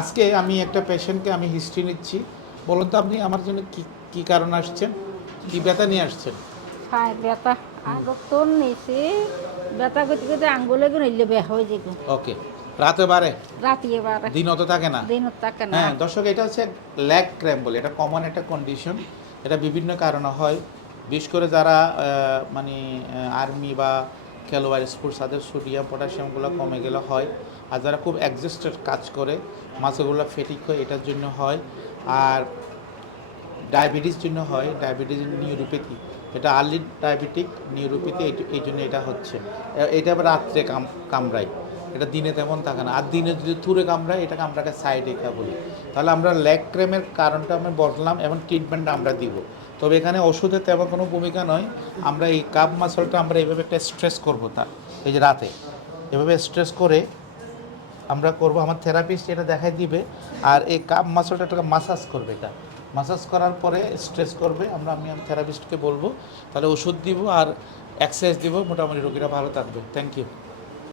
আজকে আমি একটা পেশেন্টকে আমি হিস্ট্রি নিচ্ছি। বলুন তো আপনি আমার জন্য কি কি কারণ আসছেন? কি ব্যথা নিয়ে আসছেন? হ্যাঁ ব্যথা। আগত তোর নিছি বেটা গতি গতি আঙ্গুলে গুণ হইলে বেয়া হয়ে যাইব ওকে। রাতে বারে? রাতি এবার দিন অত থাকে না? দিন থাকে না। হ্যাঁ দর্শক এটা হচ্ছে ল্যাগ ক্র্যাম্প বলে। এটা কমন একটা কন্ডিশন এটা বিভিন্ন কারণে হয়। বিশেষ করে যারা মানে আর্মি বা খেলোয়াড় স্পোর্টস তাদের সোডিয়াম, পটাশিয়ামগুলো কমে গেলে হয়। আর যারা খুব অ্যাডজাস্টেড কাজ করে মাছগুলো ফেটিক হয়, এটার জন্য হয়। আর ডায়াবেটিস জন্য হয় ডায়াবেটিস নিউরোপ্যাথি এটা আর্লি ডায়াবেটিক নিউরোপ্যাথি এই জন্য এটা হচ্ছে। এটা আবার রাত্রে কাম কামড়ায়। এটা দিনে তেমন থাকে না। আর দিনে যদি থুরে কামড়ায়, এটাকে আমরা সাইড একা বলি। তাহলে আমরা ল্যাগ ক্রেমের কারণটা আমি বললাম এবং ট্রিটমেন্ট আমরা দিব। তবে এখানে ওষুধের তেমন কোনো ভূমিকা নয়। আমরা এই কাপ মাসলটা আমরা এভাবে একটা স্ট্রেস করব তার এই যে রাতে। এভাবে স্ট্রেস করে আমরা করব, আমার থেরাপিস্ট এটা দেখাই দিবে। আর এই কাপ মাসলটা একটা মাসাজ করবে এটা। মাসাজ করার পরে স্ট্রেস করবে। আমরা, আমি আমি থেরাপিস্টকে বলব, তাহলে ওষুধ দিব আর এক্সারসাইজ দিব। মোটামুটি রোগীরা ভালো থাকবে। Thank you